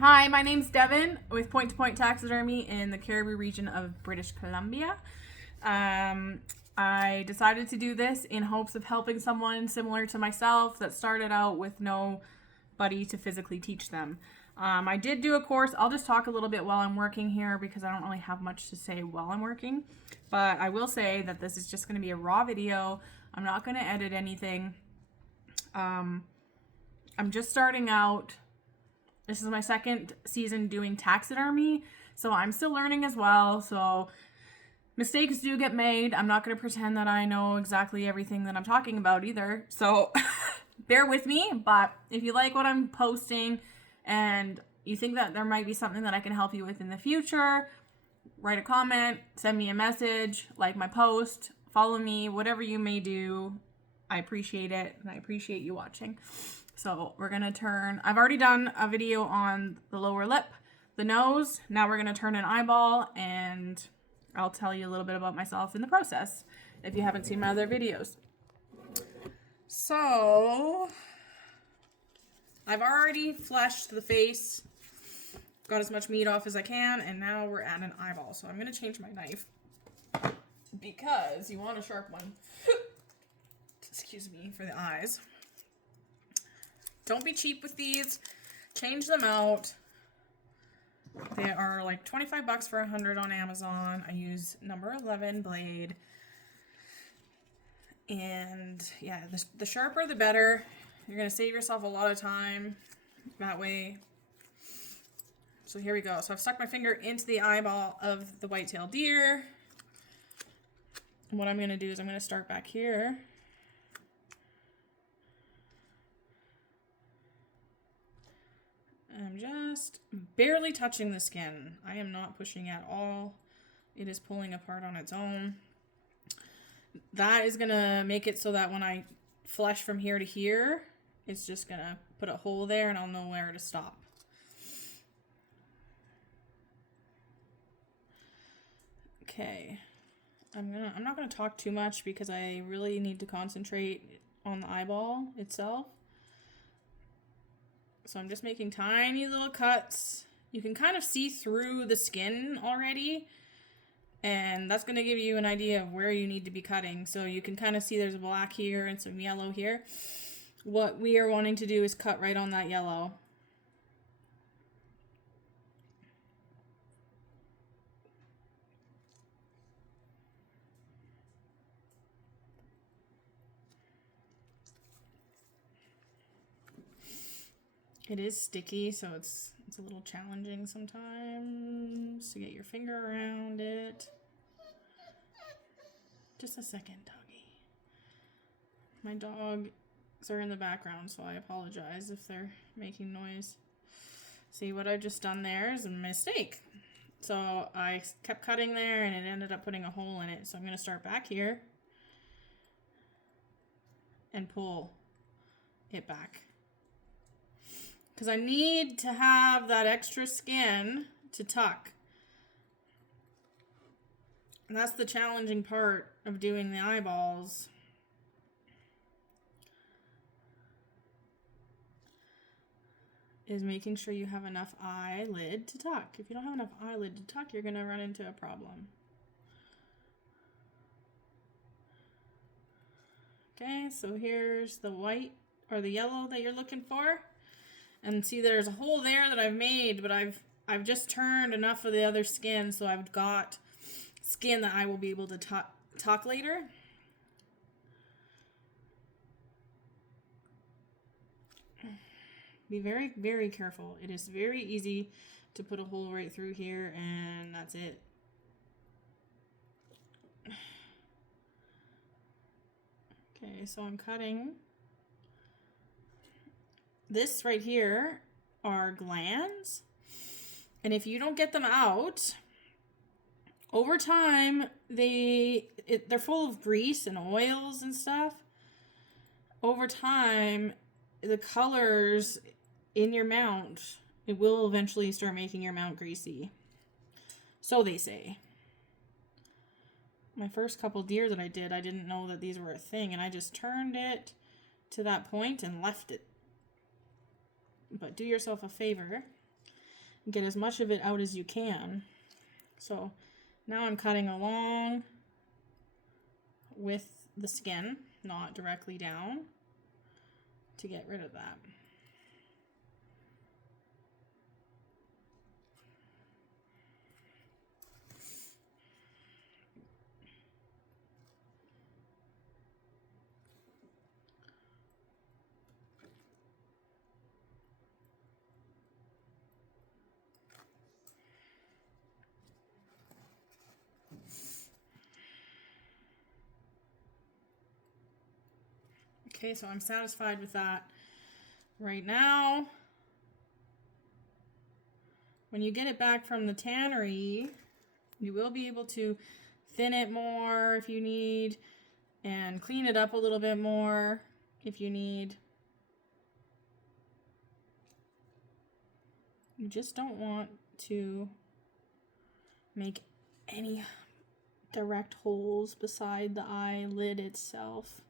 Hi, my name's Devin with Point to Point Taxidermy in the Caribou region of British Columbia. I decided to do this in hopes of helping someone similar to myself that started out with nobody to physically teach them. I did do a course. I'll just talk a little bit while I'm working here because I don't really have much to say while I'm working. But I will say that this is just going to be a raw video. I'm not going to edit anything. I'm just starting out. This is my second season doing taxidermy, so I'm still learning as well. So mistakes do get made. I'm not going to pretend that I know exactly everything that I'm talking about either. So bear with me. But if you like what I'm posting and you think that there might be something that I can help you with in the future, write a comment, send me a message, like my post, follow me, whatever you may do. I appreciate it, and I appreciate you watching. So we're going to turn, I've already done a video on the lower lip, the nose. Now we're going to turn an eyeball, and I'll tell you a little bit about myself in the process if you haven't seen my other videos. So I've already fleshed the face, got as much meat off as I can, and now we're at an eyeball. So I'm going to change my knife because you want a sharp one. Excuse me, for the eyes. Don't be cheap with these. Change them out. They are like 25 bucks for 100 on Amazon. I use number 11 blade. And yeah, the sharper the better. You're going to save yourself a lot of time that way. So here we go. So I've stuck my finger into the eyeball of the white-tailed deer. And what I'm going to do is I'm going to start back here. I'm just barely touching the skin. I am not pushing at all. It is pulling apart on its own. That is going to make it so that when I flesh from here to here, it's just going to put a hole there and I'll know where to stop. Okay. I'm not going to talk too much because I really need to concentrate on the eyeball itself. So I'm just making tiny little cuts. You can kind of see through the skin already, and that's going to give you an idea of where you need to be cutting. So you can kind of see there's black here and some yellow here. What we are wanting to do is cut right on that yellow. It is sticky, so it's a little challenging sometimes to get your finger around it. Just a second, doggy. My dogs are in the background, so I apologize if they're making noise. See, what I've just done there is a mistake. So I kept cutting there, and it ended up putting a hole in it. So I'm going to start back here and pull it back. Because I need to have that extra skin to tuck. And that's the challenging part of doing the eyeballs. Is making sure you have enough eyelid to tuck. If you don't have enough eyelid to tuck, you're going to run into a problem. Okay, so here's the white or the yellow that you're looking for. And see, there's a hole there that I've made, but I've just turned enough of the other skin, so I've got skin that I will be able to tuck later. Be very, very careful. It is very easy to put a hole right through here, and that's it. Okay, so I'm cutting. This right here are glands, and if you don't get them out, over time, they're full of grease and oils and stuff. Over time, the colors in your mount, it will eventually start making your mount greasy. So they say. My first couple deer that I didn't know that these were a thing, and I just turned it to that point and left it. But do yourself a favor get as much of it out as you can. So now I'm cutting along with the skin, not directly down, to get rid of that. Okay, so I'm satisfied with that. Right now, when you get it back from the tannery, you will be able to thin it more if you need, and clean it up a little bit more if you need. You just don't want to make any direct holes beside the eyelid itself,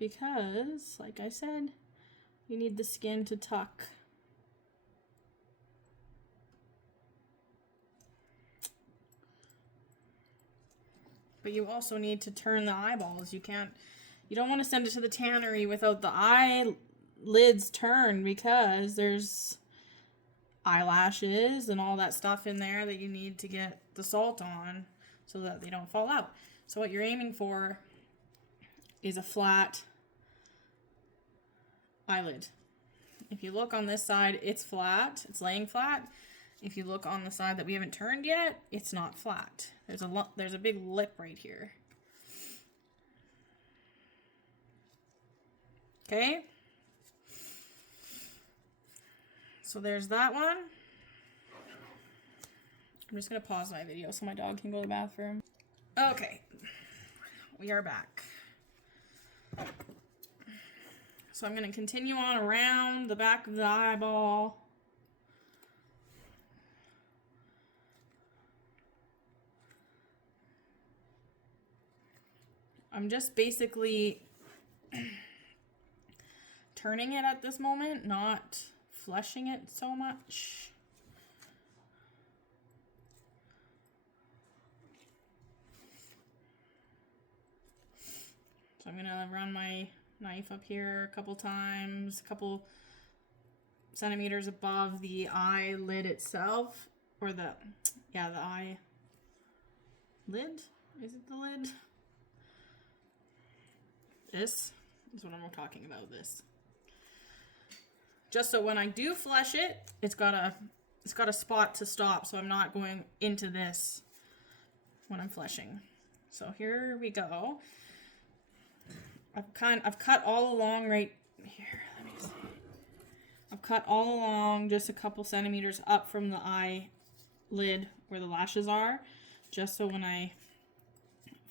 because, like I said, you need the skin to tuck. But you also need to turn the eyeballs. You don't want to send it to the tannery without the eyelids turned, because there's eyelashes and all that stuff in there that you need to get the salt on so that they don't fall out. So what you're aiming for is a flat eyelid. If you look on this side, it's flat. It's laying flat. If you look on the side that we haven't turned yet, it's not flat. There's a big lip right here. Okay? So there's that one. I'm just going to pause my video so my dog can go to the bathroom. Okay. We are back. So I'm going to continue on around the back of the eyeball. I'm just basically turning it at this moment, not fleshing it so much. So I'm going to run my knife up here a couple times, a couple centimeters above the eyelid itself, or the eye lid. Is it the lid? This is what I'm talking about. This, just so when I do flesh it, it's got a spot to stop, so I'm not going into this when I'm fleshing. So here we go. I've cut all along right here. Let me see. I've cut all along just a couple centimeters up from the eyelid where the lashes are, just so when I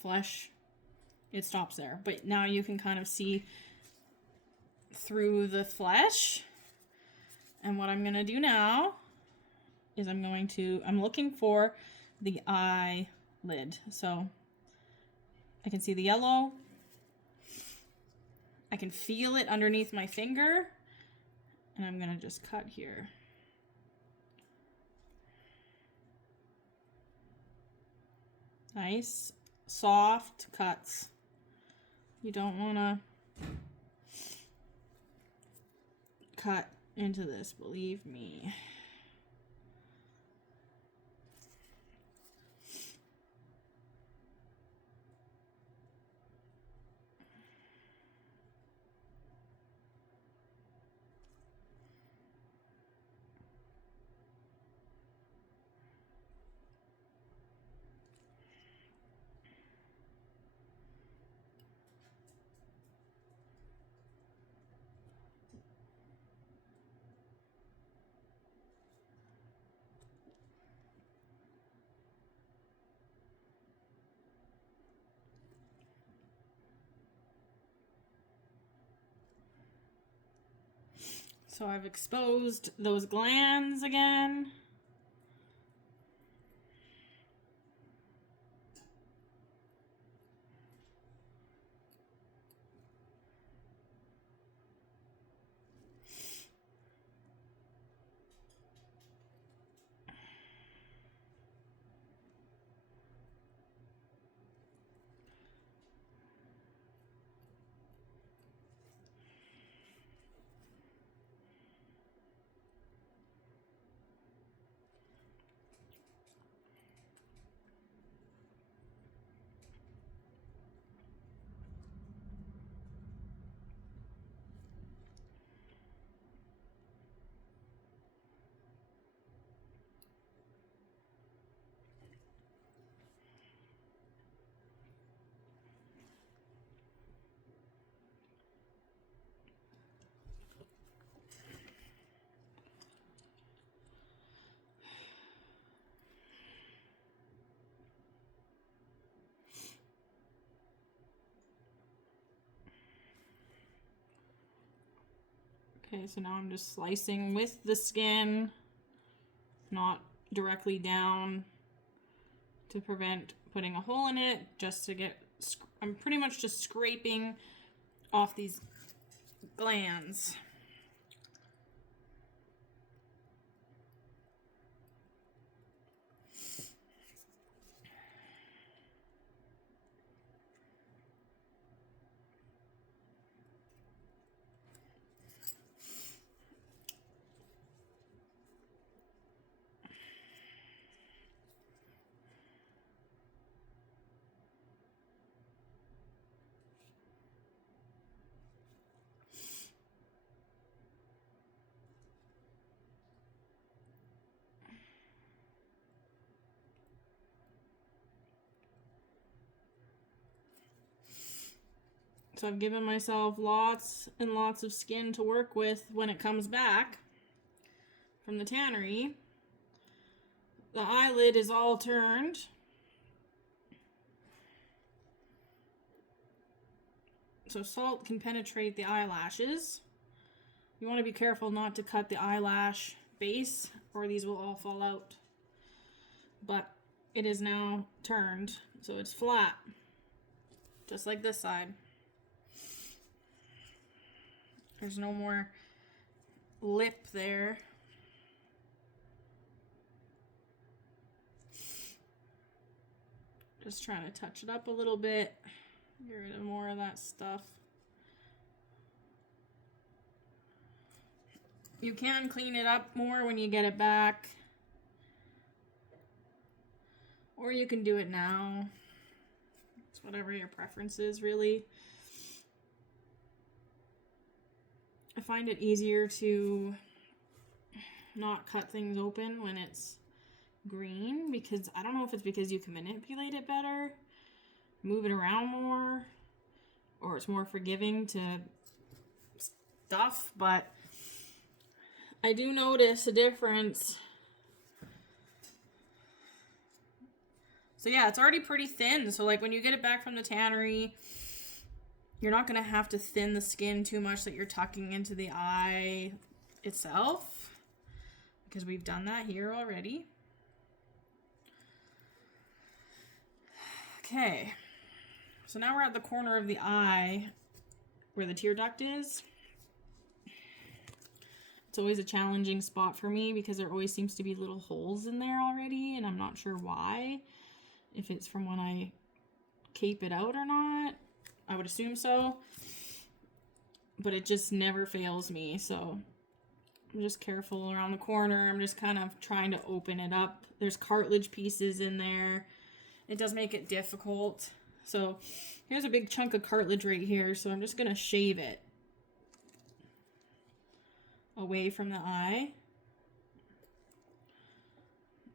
flesh, it stops there. But now you can kind of see through the flesh. And what I'm going to do now is I'm looking for the eyelid. So I can see the yellow. I can feel it underneath my finger. And I'm going to just cut here. Nice, soft cuts. You don't want to cut into this, believe me. So I've exposed those glands again. Okay, so now I'm just slicing with the skin, not directly down, to prevent putting a hole in it, just to get, I'm pretty much just scraping off these glands. So I've given myself lots and lots of skin to work with when it comes back from the tannery. The eyelid is all turned. So salt can penetrate the eyelashes. You want to be careful not to cut the eyelash base or these will all fall out. But it is now turned, so it's flat. Just like this side. There's no more lip there. Just trying to touch it up a little bit. Get rid of more of that stuff. You can clean it up more when you get it back. Or you can do it now. It's whatever your preference is, really. I find it easier to not cut things open when it's green, because I don't know if it's because you can manipulate it better, move it around more, or it's more forgiving to stuff, but I do notice a difference. So yeah, it's already pretty thin, so like when you get it back from the tannery, you're not going to have to thin the skin too much that you're tucking into the eye itself, because we've done that here already. Okay, so now we're at the corner of the eye where the tear duct is. It's always a challenging spot for me because there always seems to be little holes in there already, and I'm not sure why. If it's from when I cape it out or not. I would assume so. But it just never fails me, so I'm just careful around the corner. I'm just kind of trying to open it up. There's cartilage pieces in there. It does make it difficult. So here's a big chunk of cartilage right here, so I'm just going to shave it away from the eye.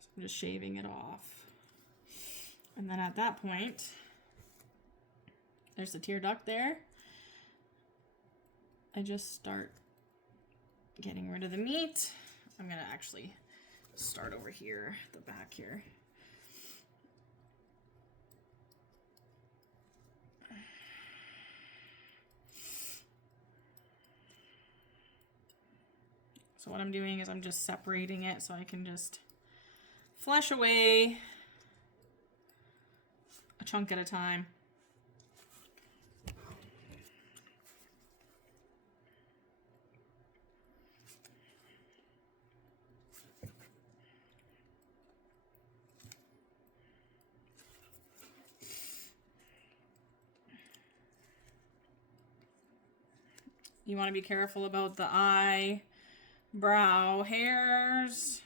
So I'm just shaving it off. And then at that point, there's the tear duct there. I just start getting rid of the meat. I'm going to actually start over here, the back here. So what I'm doing is I'm just separating it so I can just flesh away a chunk at a time. You want to be careful about the eyebrow hairs.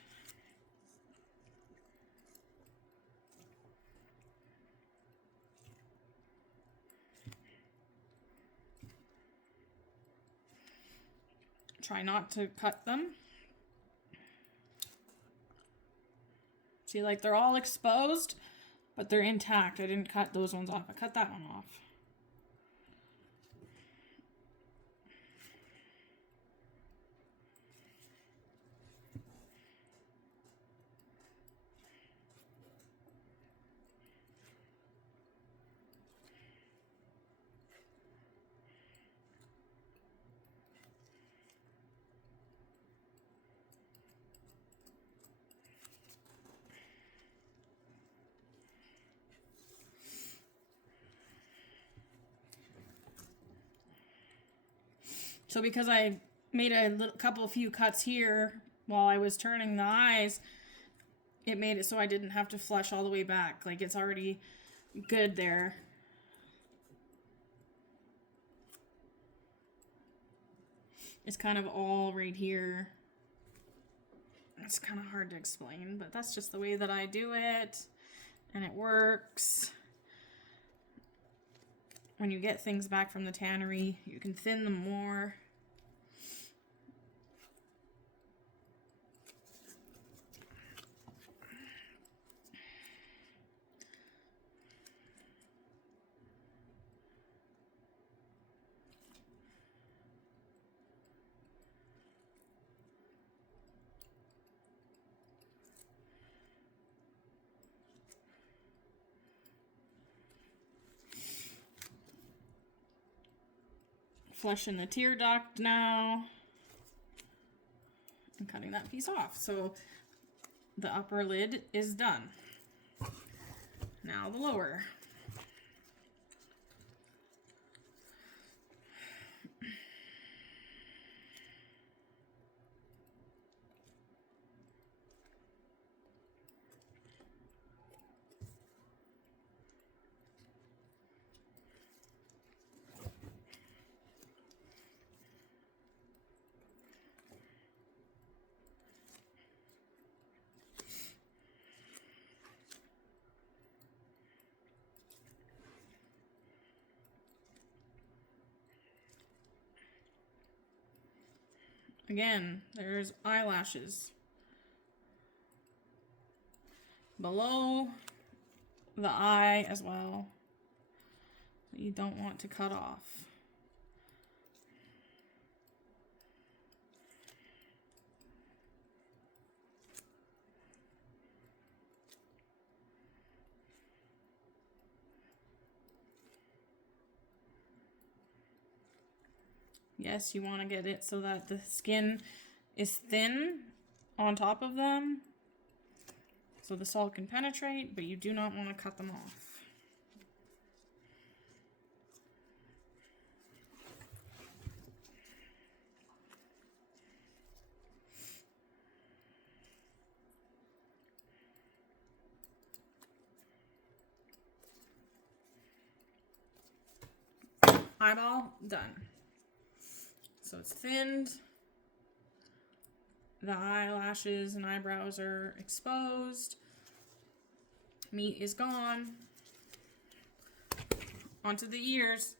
Try not to cut them. See, like they're all exposed, but they're intact. I didn't cut those ones off. I cut that one off. So because I made a few cuts here while I was turning the eyes, it made it so I didn't have to flush all the way back. Like, it's already good there. It's kind of all right here. It's kind of hard to explain, but that's just the way that I do it, and it works. When you get things back from the tannery, you can thin them more. Flushing the tear duct now. I'm cutting that piece off. So the upper lid is done. Now the lower. Again, there's eyelashes below the eye as well that you don't want to cut off. Yes, you want to get it so that the skin is thin on top of them so the salt can penetrate, but you do not want to cut them off. Eyeball done. So it's thinned. The eyelashes and eyebrows are exposed. Meat is gone. Onto the ears.